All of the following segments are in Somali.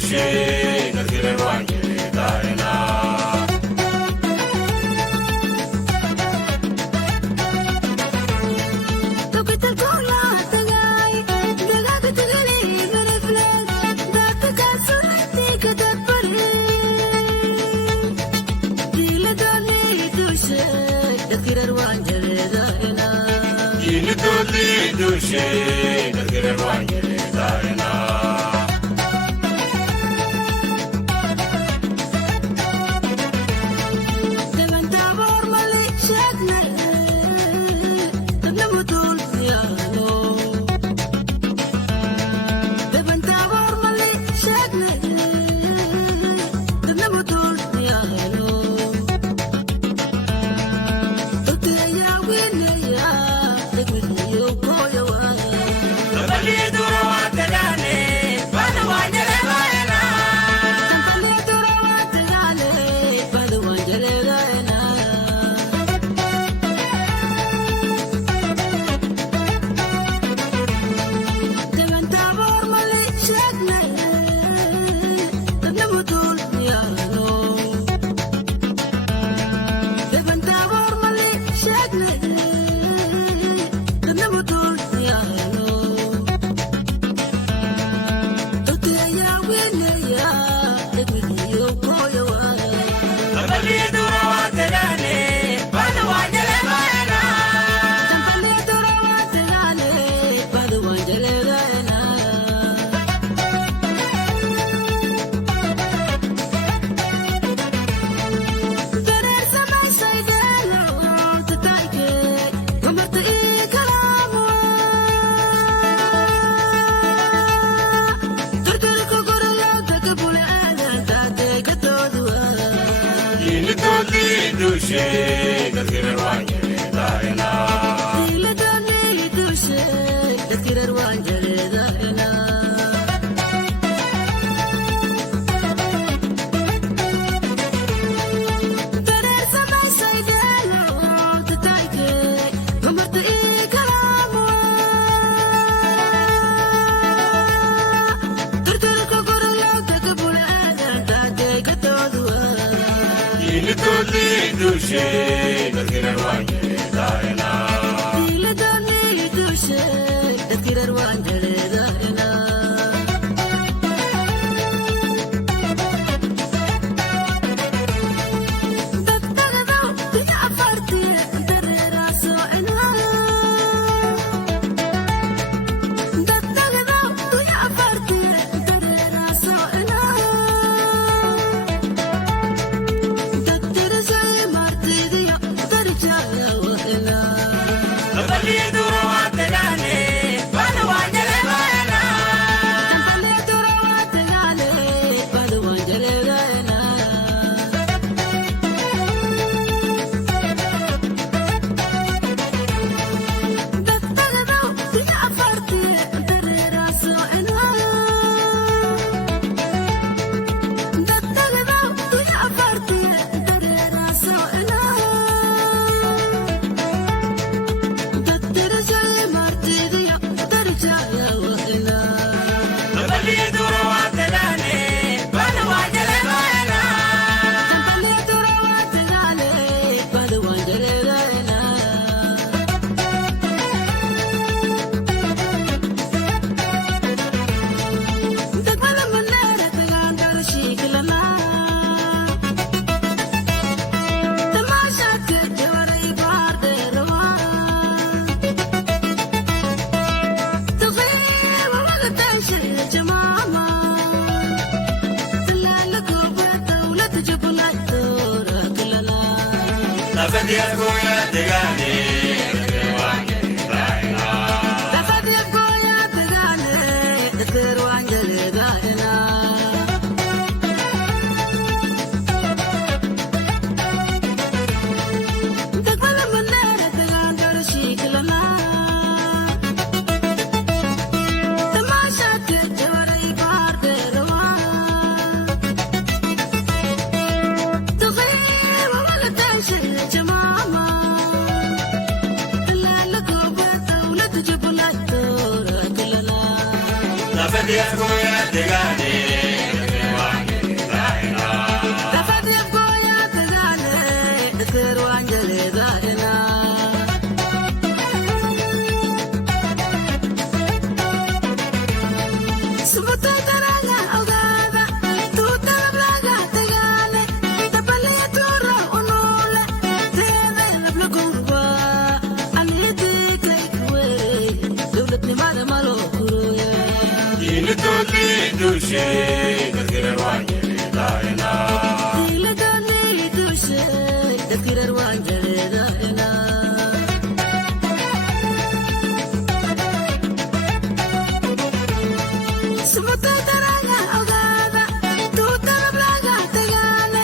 dushe gargirar wanke dayana. Dushe gargirar wanke dayana. Dushe gargirar wanke dayana. Dushe gargirar wanke dayana. Dushe gargirar wanke dayana. Dushe gargirar wanke dayana. Diego ya te gané. Subata taranga ogada, tuta blaga tegane, tapale turra onole, tene la blogumba, alite kaikwe, dawlat ni mada malo kuruya. Dile toli dushe, gargira wangere daena. Dile toli dushe, gargira wangere daena. Subata taranga ogada, tuta blaga tegane,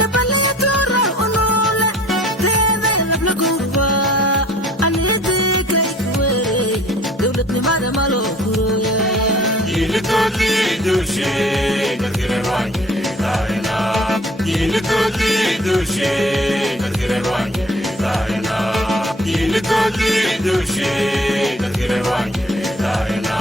tapale turra onole, tene la blogumba, alite kaikwe, dawlat ni mada malo kuruya. Dile toli dushe, gargira wangere daena. Dile toli dushe, gargira wangere daena. Dile toli dushe, gargira wangere daena.